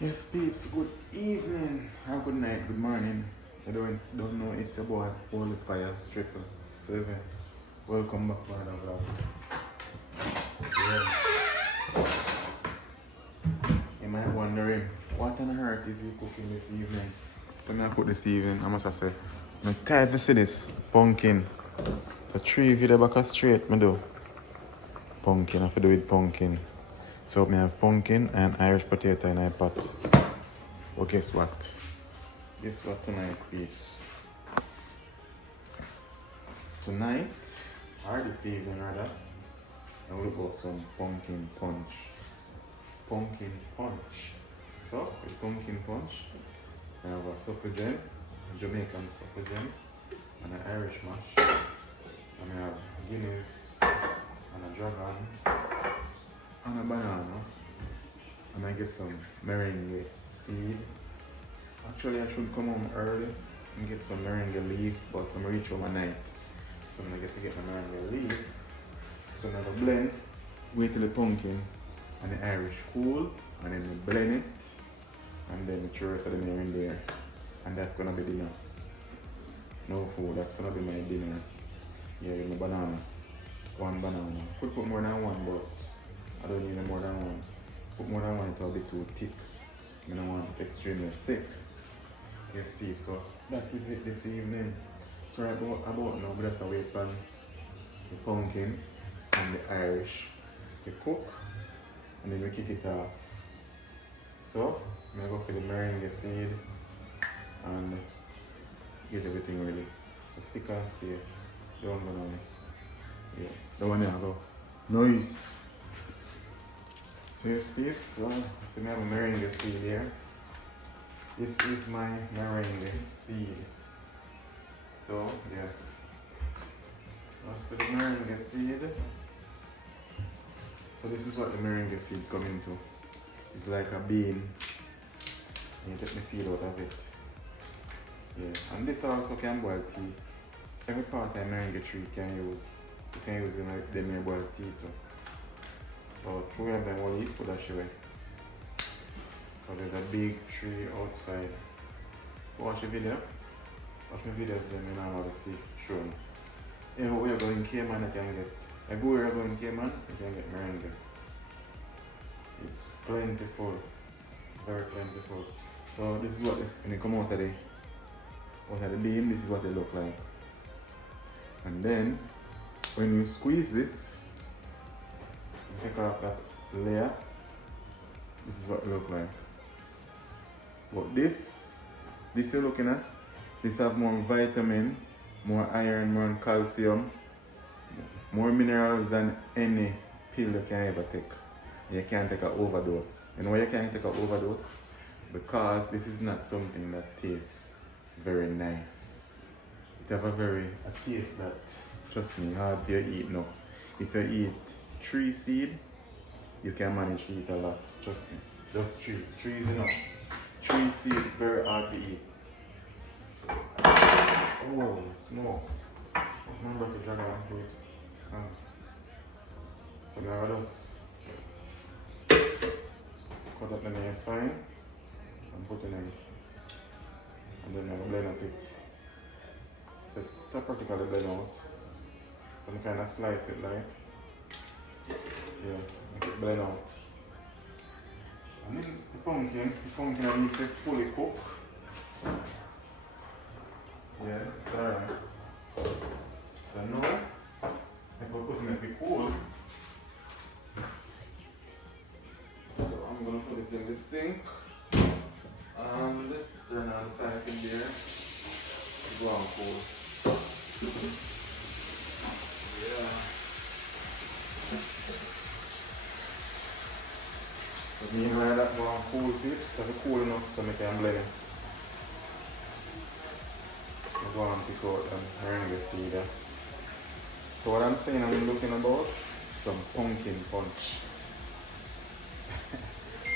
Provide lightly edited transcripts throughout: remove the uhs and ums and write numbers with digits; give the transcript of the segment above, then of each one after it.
Yes, peeps, good evening or good night, good morning. I don't know, it's your boy, Holy Fire, 777. Welcome back to another vlog. Yeah. You might wondering, what on earth is he cooking this evening? So I'm cook this evening, I must say. I'm tired to see this, pumpkin. The tree if you the back straight, I do. Pumpkin, I have to do with pumpkin. So I have pumpkin and Irish potato in a pot. Well, guess what? Guess what tonight, peeps? Tonight, or this evening rather, I will go some pumpkin punch. Pumpkin punch. So, with pumpkin punch, I have a supper gem, a Jamaican supper gem, and an Irish mash. And I have Guinness, and a dragon, and a banana. And I get some meringue seed. Actually, I should come home early and get some meringue leaf, but I'm reach home at night. So I'm gonna get my meringue leaf. So I'm gonna blend, wait till the pumpkin and the Irish cool, and then we blend it, and then we throw it to the mirror in there. And that's gonna be dinner. No food, that's gonna be my dinner. Yeah, with my banana. One banana. Could put more than one, but I don't need more than one. Put more than one, it'll be too thick. I don't want it extremely thick. Yes, peeps, so that is it this evening. So about now, we just wait for the pumpkin and the Irish to cook, and then we kick it off. So, I'm gonna go for the meringue seed and get everything ready. So stick and stay. Don't go on. Yeah, the one there go. Nice. So yes, peeps, so we have a meringue seed here. This is my meringue seed. So yeah, let's do the meringue seed. So this is what the meringue seed come into. It's like a bean. And you take the seed out of it. Yeah, and this also can boil tea. Every part of meringue tree can use. You can use them in boil tea too. So three of them will eat for that away. So there's a big tree outside. Watch the video. Watch my videos then you know how to see. Show me. Yeah, but we are going Cayman, I can get. Like we are going Cayman, I can get meringue. It's plentiful. Very plentiful. So this is what when you come out of the bean, this is what they look like. And then when you squeeze this, you take off that layer. This is what it look like. But this you're looking at, this have more vitamin, more iron, more calcium, more minerals than any pill you can ever take. You can't take an overdose. You know why you can't take an overdose? Because this is not something that tastes very nice. It have a taste that, trust me, hard if you eat enough. If you eat 3 seed, you can manage to eat a lot, trust me. Just 3. 3 is enough. 3 seed, very hard to eat. Oh, smoke. Remember to drag on grapes. So now I just cut up the nail fine and put it in it. And then I blend up it. So it's practically blend out. So I kind of slice it like. Yeah, make it blend out. And then the pumpkin I need to fully cook. Yeah, it's alright. So now, if I put it in the cool, so I'm gonna put it in the sink and turn on the pipe in there to go on cool. Yeah. But meanwhile that go on cool fish, so it's cool enough so I can blend it. I'm going to pick out meringue seed. So what I'm saying I'm looking about, some pumpkin punch.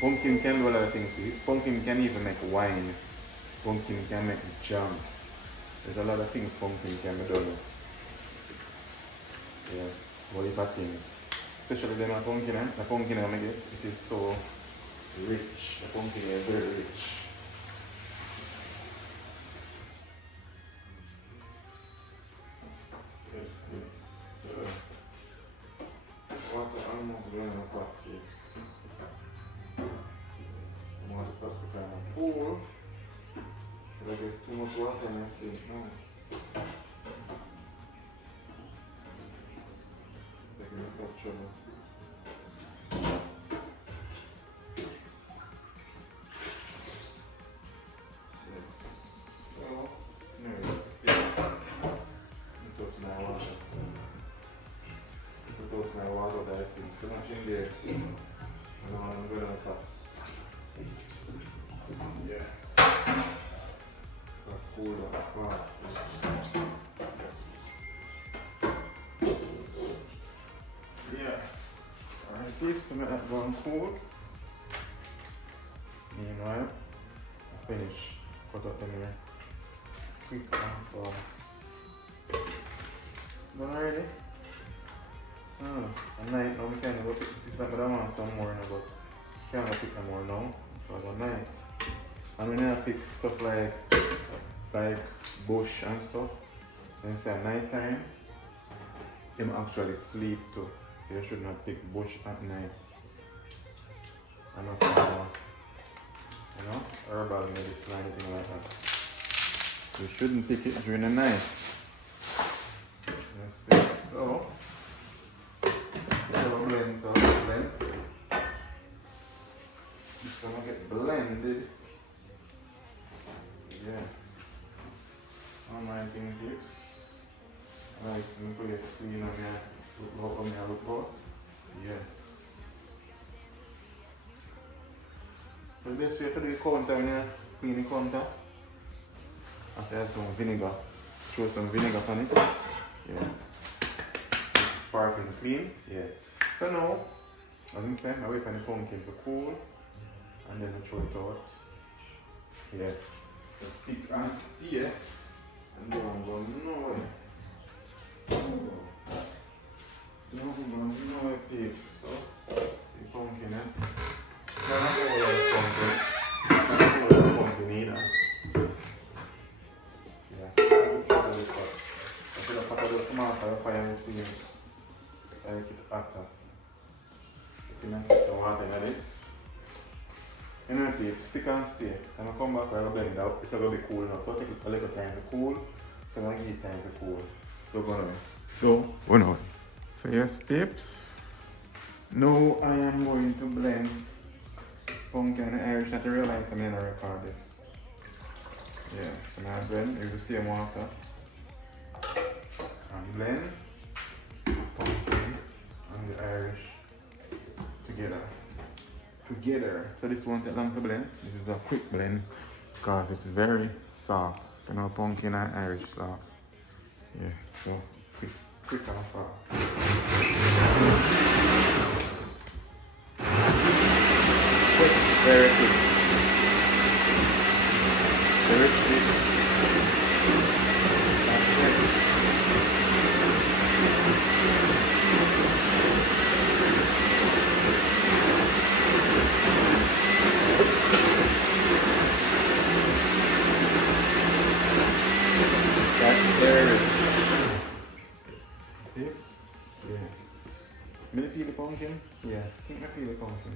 Pumpkin can do a lot of things. Pumpkin can even make wine. Pumpkin can make jam. There's a lot of things pumpkin can be done with. Yeah, what if things. Especially the pumpkin, the pumpkin I make it is so rich. The pumpkin is very rich. Water almost going in a pot chips. Want the top to kind of full. But there's too much water in the sink now. Taking a cup trouble. Too much in there. I don't want to go down the top. Yeah. That's cool, that's fast. Yeah. Alright, peeps, so make that one cool. Meanwhile, I finish. Cut up the mirror. Quick and fast. Done already? Oh, at night now we can't go pick it up, but I want some more now, but can't go pick them more now. Because at night. And we need to pick stuff like bush and stuff. Then say at night time, them actually sleep too. So you should not pick bush at night. And not you know, herbal medicine or anything like that. You shouldn't pick it during the night. So blend, so blend. It's gonna get blended. Yeah. Alright, tips. Alright, so I'm put a screen on here. Look out. Yeah. So the best way to do the counter when you clean the counter. After have some vinegar. Throw some vinegar on it. Yeah. Sparkling clean. Yeah. So now, as I said, I wait for the pumpkin to cool and then I throw it out. Yeah. The stick and steer and then I'm going nowhere. Nowhere, peeps. So, the pumpkin, I'm not going to hold the pumpkin either. Yeah. I should have put the tomato on fire and see it. I make it hotter. Some water in this. And then stick and stay. And I'll come back and I'll blend it out. It's going to be cool enough. So I'll take a little time to cool. So I'm going to give it time to cool. So go on. Go on. So yes, peeps. Now I am going to blend pumpkin and Irish. Not to realize I'm going to record this. Yeah, so now I blend. Use the same water. And blend pumpkin and the Irish together. So this won't take long to blend. This is a quick blend because it's very soft. You know, pumpkin and Irish soft. Yeah, so quick and fast. Quick, very quick. Very quick. That's it. May I peel the pumpkin? Yeah, I think I peel the pumpkin.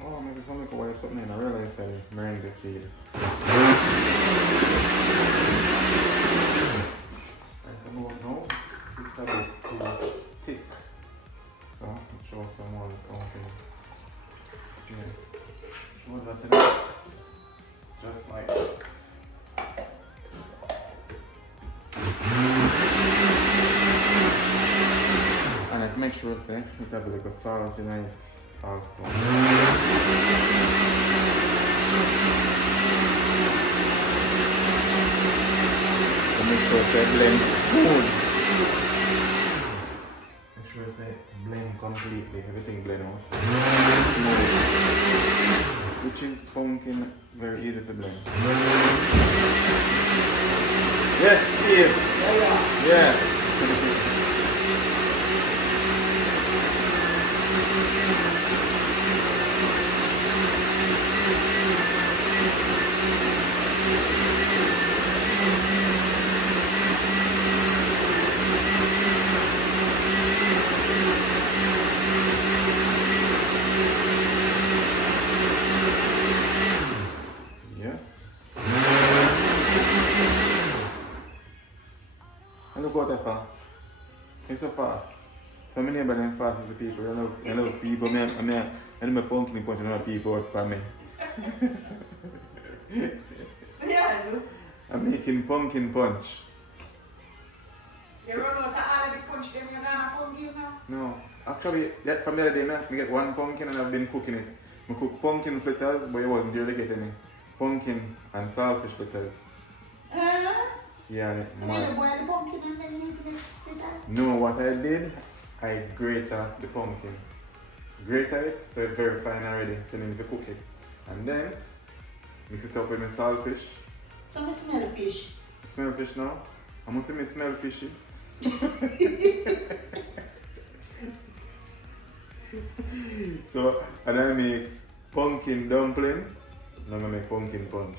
Oh, maybe some little white something in. I realized I meringue seed. I don't know. It's a bit too thick. So I'll show some more pumpkin. Yeah. What about today? Just like this. And I make sure say we have a little salt in it also. And make sure it blends smooth. Make sure it's blend completely, everything blend out. Smooth. Which is pumpkin, very easy to blend. Yes, Steve. Yeah. Yes. And look what I found. It's so fast. So many of them fast as the people. I love people. I my pumpkin punch and other people out for me. Yeah, I do. I'm making pumpkin punch. You run out of all the punch them you gonna pumpkin now? No. Actually, that from the other day, I get one pumpkin and I've been cooking it. I cook pumpkin fritters, but it wasn't really getting me. Pumpkin and saltfish fritters. Yeah, and it's So mad. you boil the pumpkin and then use it with that? No, what I did, I grated the pumpkin. Grated it, so it's very fine already, so then you can cook it. And then, mix it up with my saltfish. So I smell the fish. Smell fish now? I must say me smell fishy. So, and then I make pumpkin dumpling, and I'm gonna make pumpkin punch.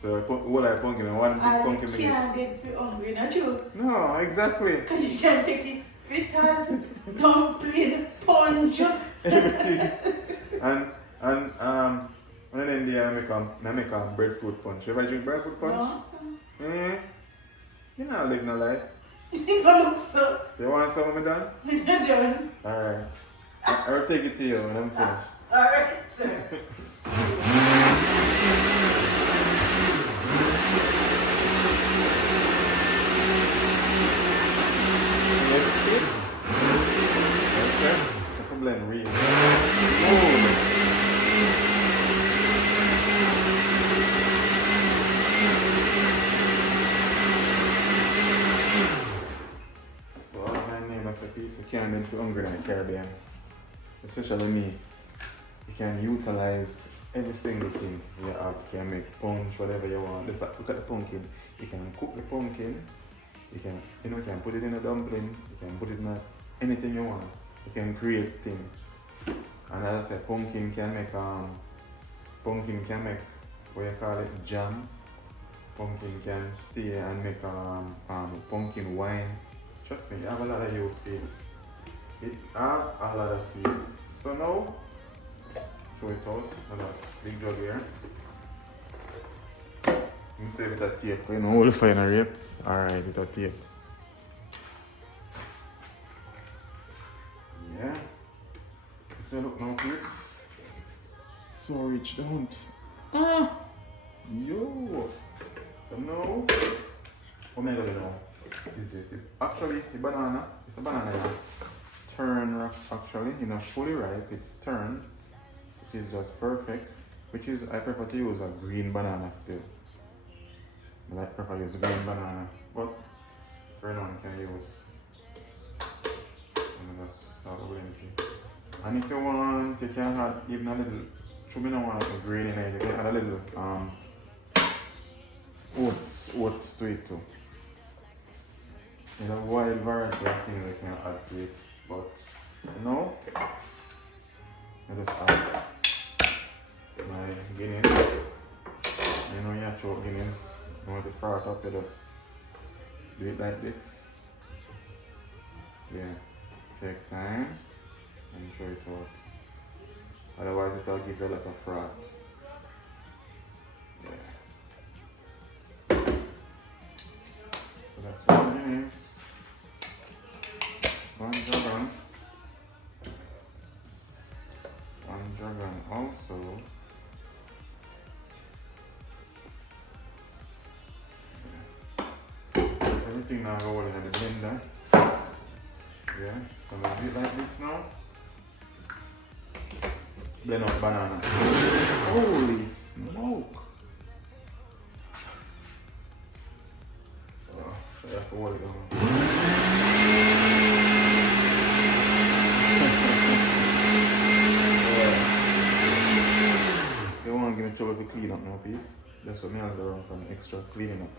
So I put all I pumpkin and one big pumpkin. I can't get feel hungry, not you? No, exactly. Because you can't take it fritters, dumpling, punch. Everything. And when I end there, I make breadfruit punch. You ever drink breadfruit punch? No, sir. You know, live no life. You look so. You want some of me done? You're done. Alright. I'll take it to you when I'm finished. Alright, sir. Yes, kids. Okay. I can blend real. Oh. So all my neighbors are people can't make you hungry in the Caribbean. Especially me. You can utilize every single thing you have. You can make punch, whatever you want. Just like, look at the pumpkin. You can cook the pumpkin. You can put it in a dumpling. You can put it in anything you want. You can create things. And as I said, pumpkin can make what you call it, jam. Pumpkin can stay and make pumpkin wine. Trust me, you have a lot of use cases. It have a lot of use. So now, show it out. Another big jug here. I'm save it at tape. You know, hold the fire in a rape. Alright, it at tape. Yeah. So look now, peeps. So rich, don't. Yo. So now, what am I gonna do now? Is this? Actually, the banana. It's a banana here. Turn actually, fully ripe. It's turned, which is just perfect. Which is I prefer to use a green banana still. I prefer to use a green banana, but everyone can use. And if you want, you can add even a little. Should be not want a green in it. You can add a little oats to it too. There's a wide variety of things you can add to it, but now I just add my Guinness. You have to Guinness. You want to fry it up, you just do it like this. Yeah, take time and throw it out. Otherwise it will give you a lot of frat. Yeah. So that's one Guinness. One dragon. One dragon also. Everything now rolling in the blender. Yes, so I'm do it like this now. Blend out banana. Holy smoke! Oh, so I have to hold it down. You don't want to get in trouble to clean up now, please. That's what I have to run from extra cleaning up.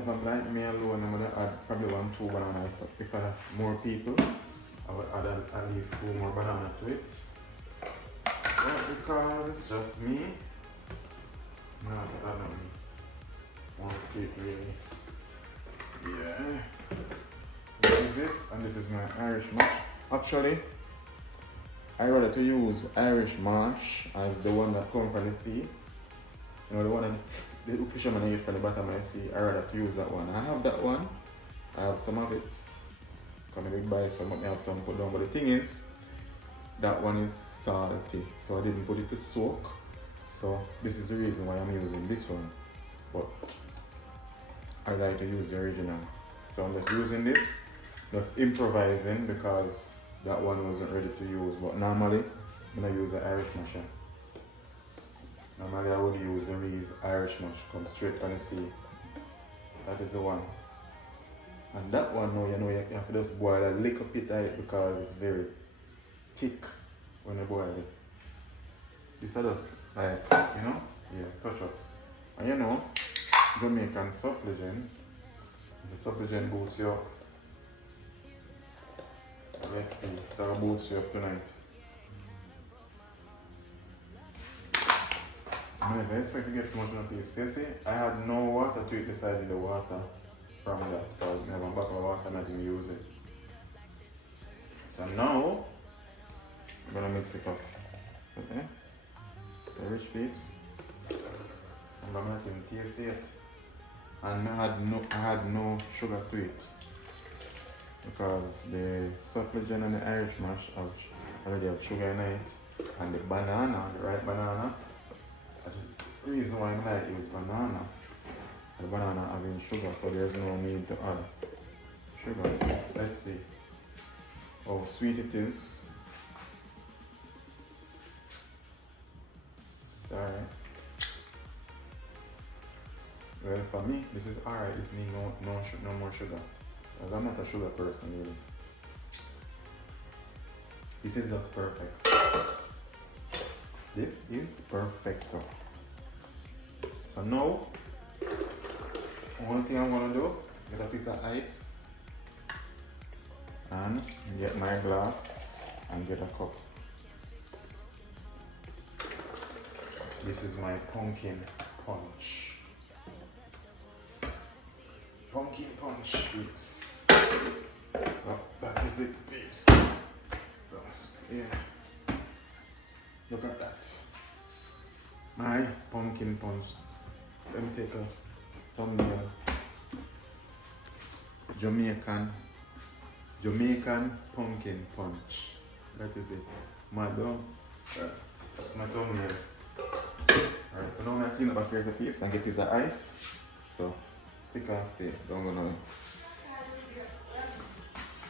if I'm like me alone, I'm gonna add probably 1-2 banana. If I have more people, I would add at least 2 more banana to it. But because it's just me, no, I don't want it really. Yeah. This is it, and this is my Irish mash. Actually, I rather to use Irish mash as the one that comes from the sea. You know, the one that the fishermen eat from the bottom of the sea. I rather to use that one. I have that one. I have some of it. Come maybe buy some, but I have some put down. But the thing is, that one is salty, so I didn't put it to soak. So this is the reason why I'm using this one. But I like to use the original. So I'm just using this, just improvising because that one wasn't ready to use. But normally, I'm gonna use the Irish masher. Normally I would use the Reese Irish mash, come straight from the sea. That is the one. And that one now, you know, you have to just boil a little bit of it because it's very thick when you boil it. This is just like, you know, yeah, touch up. And you know, Jamaican supplement, the supplement boosts you up. Let's see, that will boost you up tonight. I never expect to get so much of it. See, I had no water to it, decided the water from that because I have a bottle of water and I didn't use it. So now, I'm gonna mix it up. Okay? The rich peeps. And I'm not even taste it. And I had no sugar to it. Because the supplement and the Irish mash already have sugar in it. And the banana, the right banana. The reason why I like use banana, the banana having sugar, so there's no need to add sugar. Let's see how sweet it is. Alright. Well, for me, this is alright. This needs no more sugar. Because I'm not a sugar person, really. This is just perfect. This is perfecto. So now, one thing I'm gonna do, get a piece of ice and get my glass and get a cup. This is my pumpkin punch. Pumpkin punch, peeps. So that is it, peeps. So yeah, look at that. My pumpkin punch. Let me take a thumbnail. Jamaican pumpkin punch. That is it. My dog. That's my thumbnail. Alright, so now I'm going to clean up a pair of peeps and get piece of ice. So stick and stay. Don't go nowhere.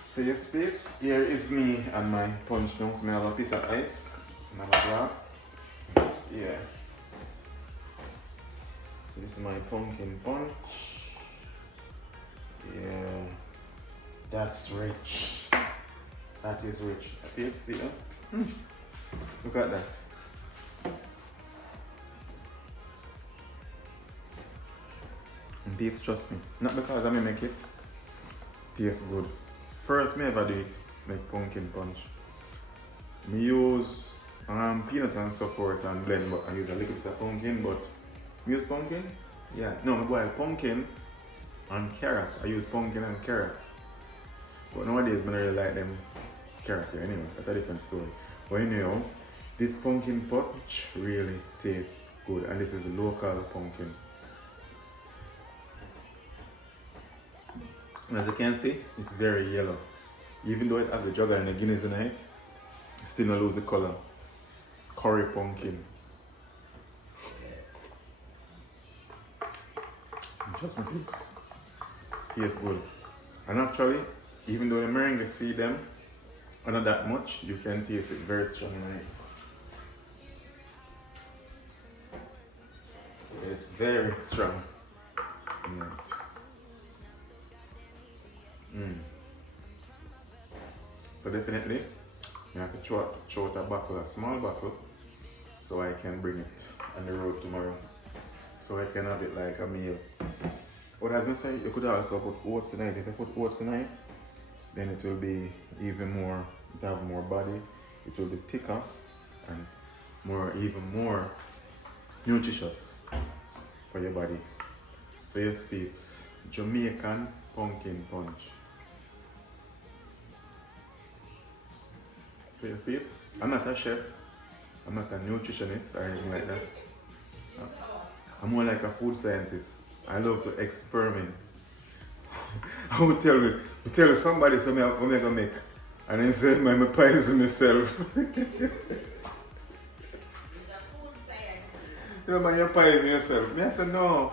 So yes, peeps, here is me and my punch now. So I have a piece of ice and I have a glass. Yeah. So this is my pumpkin punch. Yeah. That's rich. That is rich. Peeps, see that? Look at that. And peeps, trust me. Not because I may make it. Tastes good. First me ever do it, make pumpkin punch. Me use peanut and so forth and blend, but I use a little bit of pumpkin, but me use pumpkin? Yeah. No, I boil pumpkin and carrot. I use pumpkin and carrot. But nowadays I don't really like them carrot here anyway. That's a different story. But anyhow, this pumpkin punch really tastes good, and this is local pumpkin. And as you can see, it's very yellow. Even though it has the jugger and the Guinness in it, it still not lose the color. It's curry pumpkin. And trust me, peeps, tastes good. And actually, even though the meringue see them, not that much, you can taste it very strong in it. It's very strong in it. So definitely, you have to throw out a bottle, a small bottle, so I can bring it on the road tomorrow. So I can have it like a meal. But as I say, you could also put oats in it. If you put oats in it, then it will be even more, it have more body, it will be thicker and even more nutritious for your body. So yes peeps, Jamaican pumpkin punch. So yes peeps, I'm not a chef, I'm not a nutritionist or anything like that. I'm more like a food scientist. I love to experiment. I would tell somebody something I'm gonna make, and then say I'm poison myself. Yeah, man, you poison yourself. Me I said no.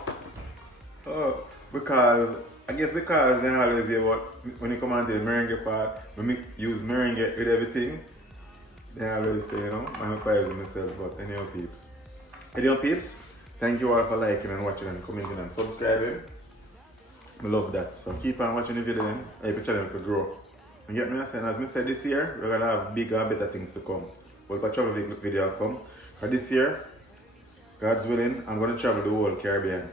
Oh, because I guess because they always say what when you come on to the meringue part, when we use meringue with everything, they always say, you know, I'm poison myself. But anyhow peeps, thank you all for liking and watching and commenting and subscribing. I love that. So keep on watching the video then. Help the channel to grow. You get me? As I said this year, we're gonna have bigger and better things to come. But if a travel video come, for this year, God's willing, I'm gonna travel the whole Caribbean.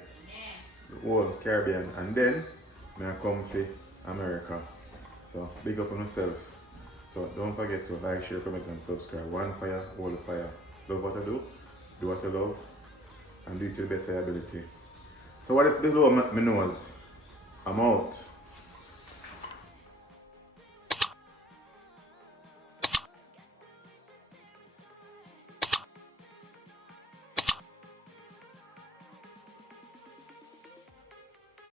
The whole Caribbean. And then I'm gonna come to America. So big up on yourself. So don't forget to like, share, comment and subscribe. One fire, all the fire. Love what I do what I love, and do it to the best of your ability. So what is below my nose? I'm out.